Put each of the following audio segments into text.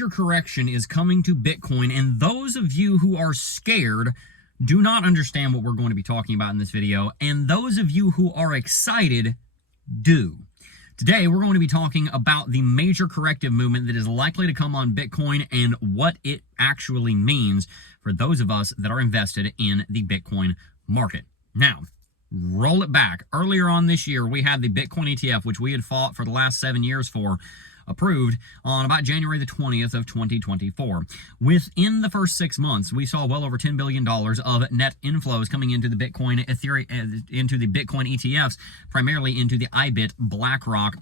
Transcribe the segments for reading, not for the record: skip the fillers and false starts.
major correction is coming to Bitcoin, and those of you who are scared do not understand what we're going to be talking about in this video, and those of you who are excited do. Today, we're going to be talking about the major corrective movement that is likely to come on Bitcoin and what it actually means for those of us that are invested in the Bitcoin market. Now, roll it back. Earlier on this year, we had the Bitcoin ETF, which we had fought for the last 7 years for, approved on about January the 20th of 2024. Within the first 6 months, we saw well over $10 billion of net inflows coming into the Bitcoin ETFs, primarily into the IBIT BlackRock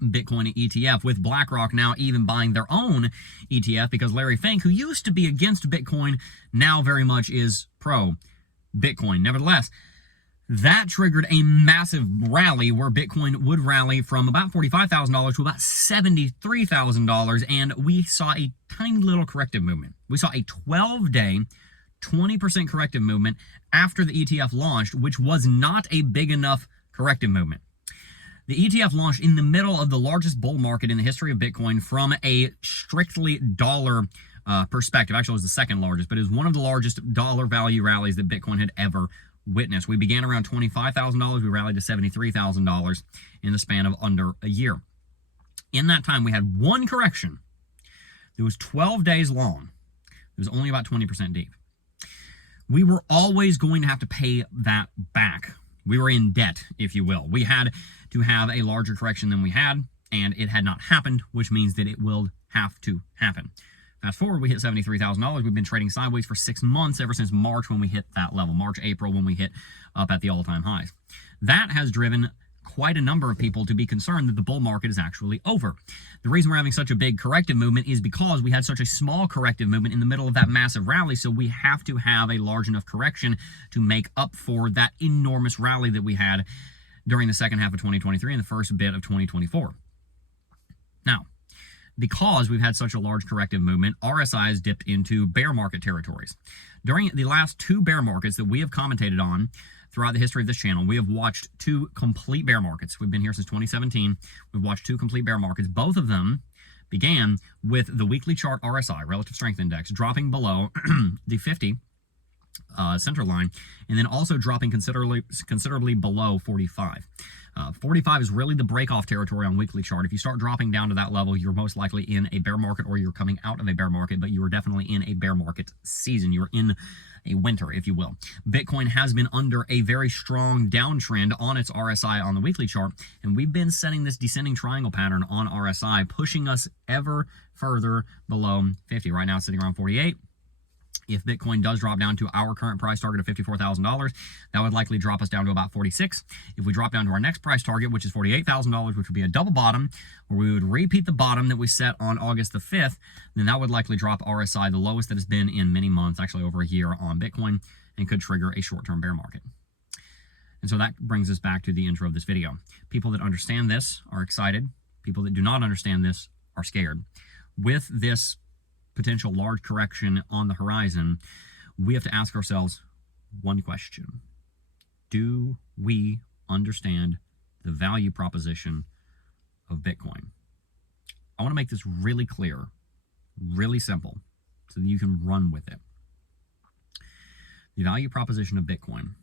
Bitcoin ETF, with BlackRock now even buying their own ETF because Larry Fink, who used to be against Bitcoin, now very much is pro Bitcoin. Nevertheless, that triggered a massive rally where Bitcoin would rally from about $45,000 to about $73,000, and we saw a tiny little corrective movement. We saw a 12-day, 20% corrective movement after the ETF launched, which was not a big enough corrective movement. The ETF launched in the middle of the largest bull market in the history of Bitcoin from a strictly dollar perspective. Actually, it was the second largest, but it was one of the largest dollar value rallies that Bitcoin had ever witnessed. We began around $25,000. We rallied to $73,000 in the span of under a year. In that time, we had one correction that was 12 days long. It was only about 20% deep. We were always going to have to pay that back. We were in debt, if you will. We had to have a larger correction than we had, and it had not happened, which means that it will have to happen. Fast forward, we hit $73,000. We've been trading sideways for 6 months, ever since March when we hit that level. March, April, when we hit up at the all-time highs. That has driven quite a number of people to be concerned that the bull market is actually over. The reason we're having such a big corrective movement is because we had such a small corrective movement in the middle of that massive rally, so we have to have a large enough correction to make up for that enormous rally that we had during the second half of 2023 and the first bit of 2024. Now, because we've had such a large corrective movement, RSI has dipped into bear market territories. During the last 2 bear markets that we have commentated on throughout the history of this channel, we have watched 2 complete bear markets. We've been here since 2017. We've watched 2 complete bear markets. Both of them began with the weekly chart RSI, Relative Strength Index, dropping below the 50 center line, and then also dropping considerably below 45. 45 is really the break-off territory on weekly chart. If you start dropping down to that level, you're most likely in a bear market, or you're coming out of a bear market, but you are definitely in a bear market season. You're in a winter, if you will. Bitcoin has been under a very strong downtrend on its RSI on the weekly chart, and we've been setting this descending triangle pattern on RSI, pushing us ever further below 50. Right now, it's sitting around 48. If Bitcoin does drop down to our current price target of $54,000, that would likely drop us down to about 46. If we drop down to our next price target, which is $48,000, which would be a double bottom, where we would repeat the bottom that we set on August the 5th, then that would likely drop RSI, the lowest that it's been in many months, actually over a year on Bitcoin, and could trigger a short-term bear market. And so that brings us back to the intro of this video. People that understand this are excited. People that do not understand this are scared. With this potential large correction on the horizon, we have to ask ourselves one question. Do we understand the value proposition of Bitcoin? I want to make this really clear, really simple, so that you can run with it. The value proposition of Bitcoin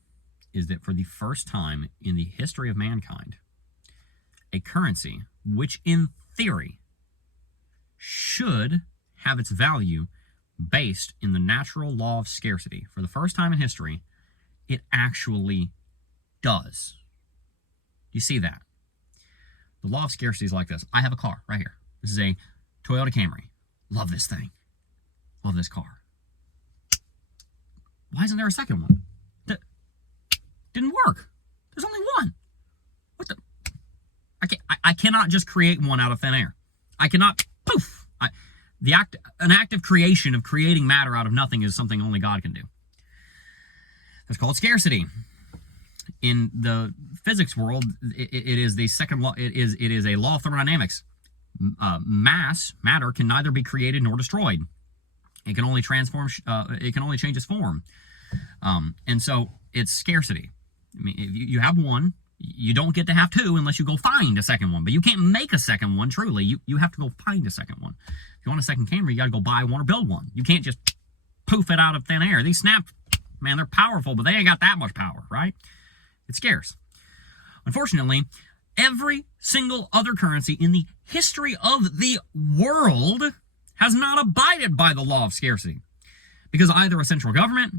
is that for the first time in the history of mankind, a currency which in theory should have its value based in the natural law of scarcity. For the first time in history, it actually does. You see that? The law of scarcity is like this. I have a car right here. This is a Toyota Camry. Love this thing. Love this car. Why isn't there a second one? That didn't work. There's only one. What the? I cannot just create one out of thin air. I cannot, poof. An act of creation, of creating matter out of nothing, is something only God can do. That's called scarcity. In the physics world, it is the second law. It is a law of thermodynamics. Matter can neither be created nor destroyed. It can only transform. It can only change its form. And so it's scarcity. I mean, if you have one, You don't get to have two unless you go find a second one. But you can't make a second one, truly. You have to go find a second one. If you want a second camera, you got to go buy one or build one. You can't just poof it out of thin air. These snaps, man, they're powerful, but they ain't got that much power, right? It's scarce. Unfortunately, every single other currency in the history of the world has not abided by the law of scarcity. Because either a central government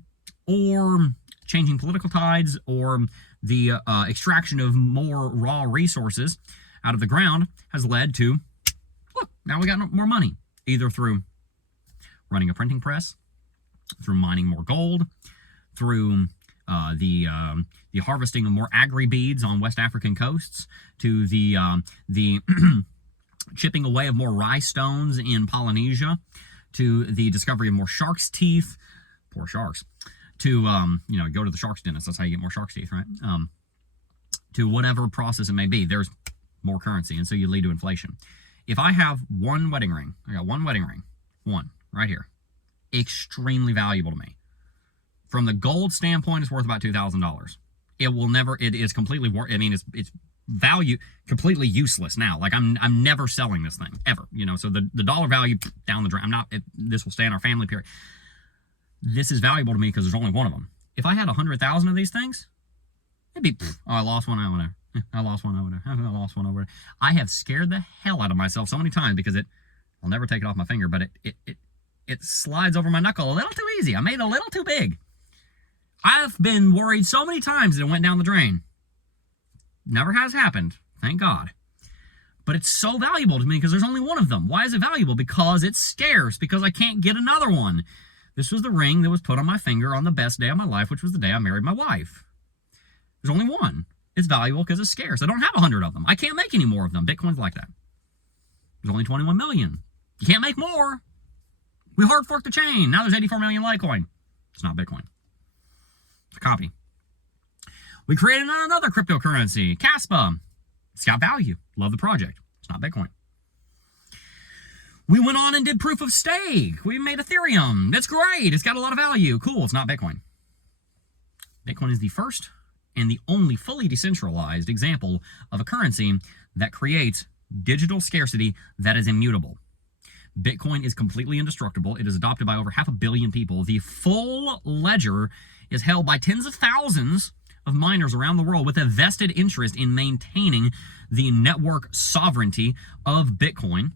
or changing political tides or the extraction of more raw resources out of the ground has led to, look, now we got more money. Either through running a printing press, through mining more gold, through the harvesting of more agri-beads on West African coasts, to the chipping away of more rice stones in Polynesia, to the discovery of more shark's teeth, poor sharks, to, go to the shark's dentist, that's how you get more shark's teeth, right? To whatever process it may be, there's more currency, and so you lead to inflation. If I have one wedding ring, I got one wedding ring, one, right here, extremely valuable to me. From the gold standpoint, it's worth about $2,000. It will never, it is completely, it's value completely useless now. Like I'm never selling this thing, ever, so the dollar value down the drain, this will stay in our family period. This is valuable to me because there's only one of them. If I had 100,000 of these things, it'd be, I lost one over there. I lost one over there. I lost one over there. I have scared the hell out of myself so many times because I'll never take it off my finger, but it slides over my knuckle a little too easy. I made it a little too big. I've been worried so many times that it went down the drain. Never has happened, thank God. But it's so valuable to me because there's only one of them. Why is it valuable? Because it's scarce, because I can't get another one. This was the ring that was put on my finger on the best day of my life, which was the day I married my wife. There's only one. It's valuable because it's scarce. I don't have 100 of them. I can't make any more of them. Bitcoin's like that. There's only 21 million. You can't make more. We hard forked the chain. Now there's 84 million Litecoin. It's not Bitcoin. It's a copy. We created another cryptocurrency, Caspa. It's got value. Love the project. It's not Bitcoin. We went on and did proof of stake. We made Ethereum. That's great. It's got a lot of value. Cool. It's not Bitcoin. Bitcoin is the first and the only fully decentralized example of a currency that creates digital scarcity that is immutable. Bitcoin is completely indestructible. It is adopted by over 500 million people. The full ledger is held by tens of thousands of miners around the world with a vested interest in maintaining the network sovereignty of Bitcoin.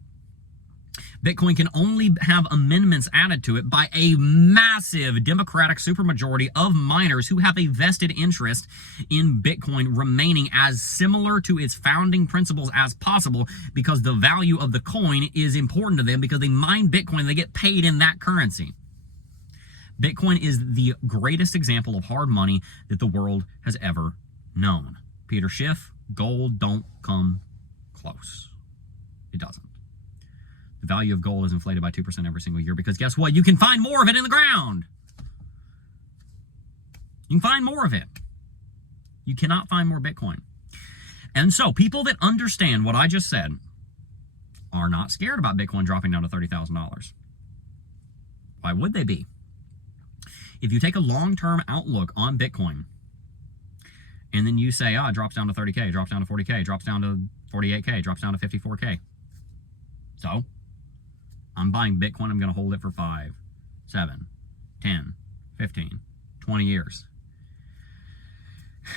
Bitcoin can only have amendments added to it by a massive democratic supermajority of miners who have a vested interest in Bitcoin remaining as similar to its founding principles as possible, because the value of the coin is important to them because they mine Bitcoin and they get paid in that currency. Bitcoin is the greatest example of hard money that the world has ever known. Peter Schiff, gold don't come close. It doesn't. The value of gold is inflated by 2% every single year because guess what? You can find more of it in the ground. You can find more of it. You cannot find more Bitcoin. And so people that understand what I just said are not scared about Bitcoin dropping down to $30,000. Why would they be? If you take a long-term outlook on Bitcoin and then you say, it drops down to 30K, it drops down to 40K, it drops down to 48K, it drops down to 54K. So I'm buying Bitcoin. I'm going to hold it for 5, 7, 10, 15, 20 years.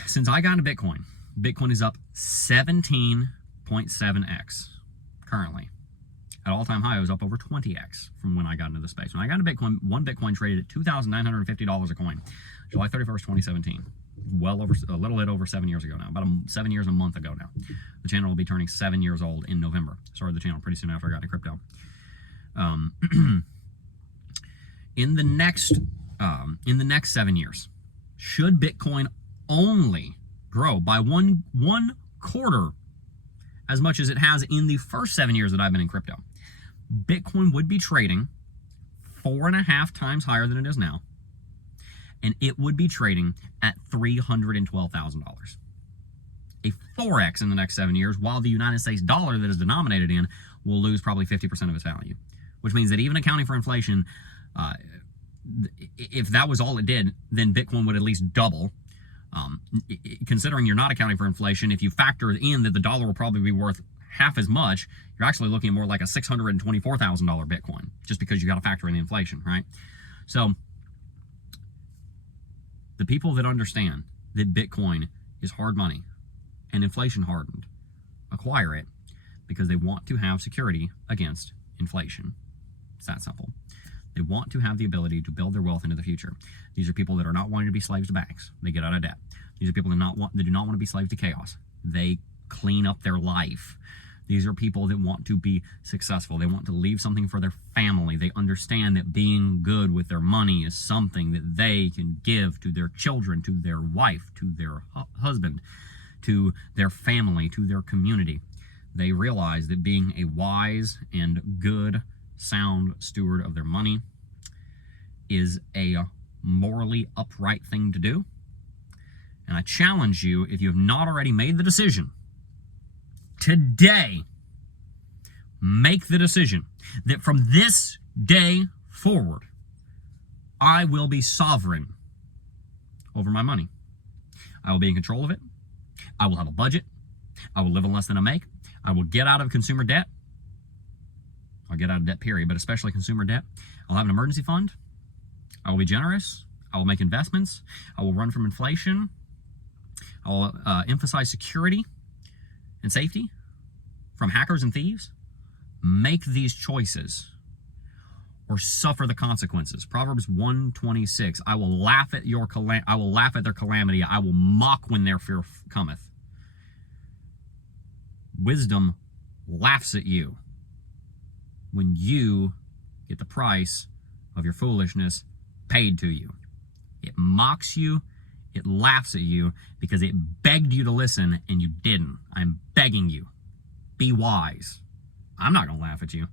Since I got into Bitcoin, Bitcoin is up 17.7x currently. At all-time high, it was up over 20x from when I got into the space. When I got into Bitcoin, one Bitcoin traded at $2,950 a coin, July 31st, 2017. Well over, a little bit over 7 years ago now, about 7 years and a month ago now. The channel will be turning 7 years old in November. Started the channel pretty soon after I got into crypto. In the next 7 years, should Bitcoin only grow by one quarter as much as it has in the first 7 years that I've been in crypto, Bitcoin would be trading 4.5 times higher than it is now, and it would be trading at $312,000. A 4x in the next 7 years, while the United States dollar that is denominated in will lose probably 50% of its value, which means that even accounting for inflation, if that was all it did, then Bitcoin would at least double Considering you're not accounting for inflation, if you factor in that the dollar will probably be worth half as much, you're actually looking at more like a $624,000 Bitcoin, just because you got to factor in the inflation, right? So the people that understand that Bitcoin is hard money and inflation hardened acquire it because they want to have security against inflation. It's that simple. They want to have the ability to build their wealth into the future. These are people that are not wanting to be slaves to banks. They get out of debt. These are people that do not want to be slaves to chaos. They clean up their life. These are people that want to be successful. They want to leave something for their family. They understand that being good with their money is something that they can give to their children, to their wife, to their husband, to their family, to their community. They realize that being a wise and good, sound steward of their money is a morally upright thing to do. And I challenge you, if you have not already made the decision, today, make the decision that from this day forward, I will be sovereign over my money. I will be in control of it. I will have a budget. I will live on less than I make. I will get out of consumer debt. I'll get out of debt, period, but especially consumer debt. I'll have an emergency fund. I will be generous. I will make investments. I will run from inflation. I will emphasize security and safety from hackers and thieves. Make these choices or suffer the consequences. Proverbs 1:26. I will laugh at their calamity. I will mock when their fear cometh. Wisdom laughs at you when you get the price of your foolishness paid to you. It mocks you, it laughs at you because it begged you to listen and you didn't. I'm begging you, be wise. I'm not going to laugh at you.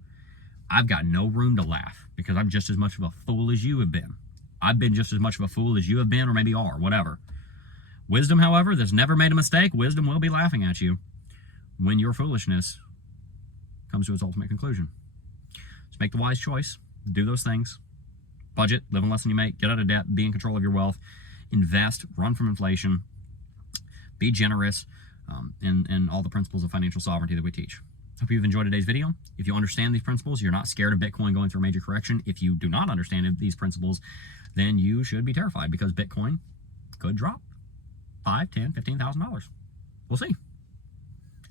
I've got no room to laugh because I'm just as much of a fool as you have been. I've been just as much of a fool as you have been, or maybe are, whatever. Wisdom, however, that's never made a mistake, wisdom will be laughing at you when your foolishness comes to its ultimate conclusion. So make the wise choice. Do those things. Budget, live on less than you make, get out of debt, be in control of your wealth, invest, run from inflation, be generous, and all the principles of financial sovereignty that we teach. Hope you've enjoyed today's video. If you understand these principles, you're not scared of Bitcoin going through a major correction. If you do not understand these principles, then you should be terrified because Bitcoin could drop $5,000, $10,000, $15,000. We'll see.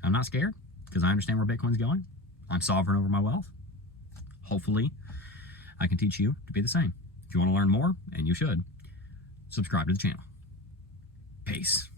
I'm not scared because I understand where Bitcoin's going. I'm sovereign over my wealth. Hopefully, I can teach you to be the same. If you want to learn more, and you should, subscribe to the channel. Peace.